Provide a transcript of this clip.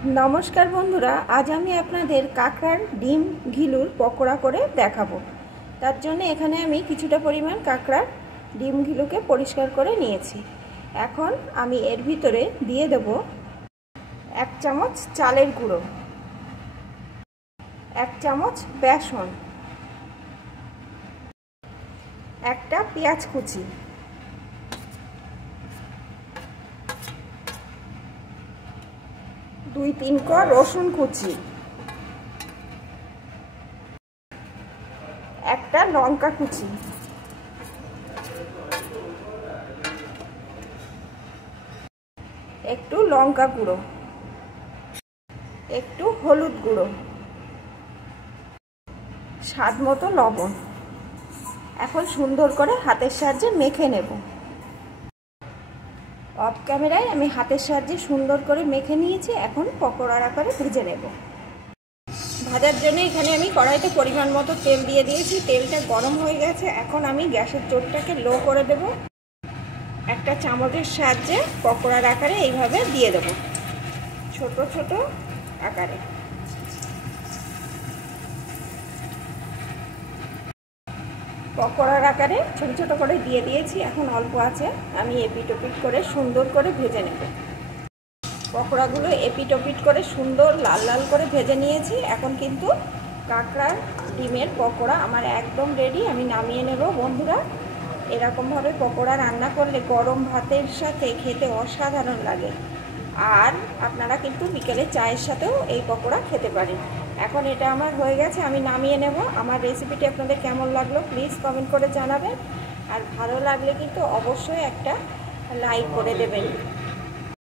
নমস্কার বন্ধুরা, আজ আমি আপনাদের কাঁকড়ার ডিম ঘিলুর পকোড়া করে দেখাবো। তার জন্য এখানে আমি কিছুটা পরিমাণ কাঁকড়ার ডিম ঘিলুকে পরিষ্কার করে নিয়েছি। এখন আমি এর ভিতরে দিয়ে দেব 1 চামচ চালের গুঁড়ো, 1 চামচ বেসন, একটা পেঁয়াজ কুচি, 2-3 কোয়া রসুন কুচি, একটা লঙ্কা কুচি, একটু লঙ্কা গুঁড়ো, একটু হলুদ গুঁড়ো, স্বাদ মতো লবণ। এখন সুন্দর করে হাতের সাহায্যে মেখে নেব। অফ ক্যামেরায় আমি হাতের সাহায্যে সুন্দর করে মেখে নিয়েছি। এখন পকোড়ার আকারে ভেজে নেব। ভাজার জন্য এখানে আমি কড়াইতে পরিমাণ মতো তেল দিয়ে দিয়েছি। তেলটা গরম হয়ে গেছে। এখন আমি গ্যাসের জোরটাকে লো করে দেব। একটা চামচের সাহায্যে পকোড়ার আকারে এইভাবে দিয়ে দেব, ছোট ছোট আকারে। পকোড়ার আকারে ছোট ছোট করে দিয়ে দিয়েছি। এখন অল্প আছে আমি এপিট ওপিট করে সুন্দর করে ভেজে নেব। পকোড়াগুলো এপিট ওপিট করে সুন্দর লাল লাল করে ভেজে নিয়েছি। এখন কিন্তু কাঁকড়ার ডিমের পকোড়া আমার একদম রেডি। আমি নামিয়ে নেব। বন্ধুরা, এরকমভাবে পকোড়া রান্না করলে গরম ভাতের সাথে খেতে অসাধারণ লাগে। আর আপনারা কিন্তু বিকেলে চায়ের সাথেও এই পকোড়া খেতে পারেন। এখন এটা আমার হয়ে গেছে, আমি নামিয়ে নেব। আমার রেসিপিটি আপনাদের কেমন লাগলো প্লিজ কমেন্ট করে জানাবেন। আর ভালো লাগলে কিন্তু অবশ্যই একটা লাইক করে দেবেন।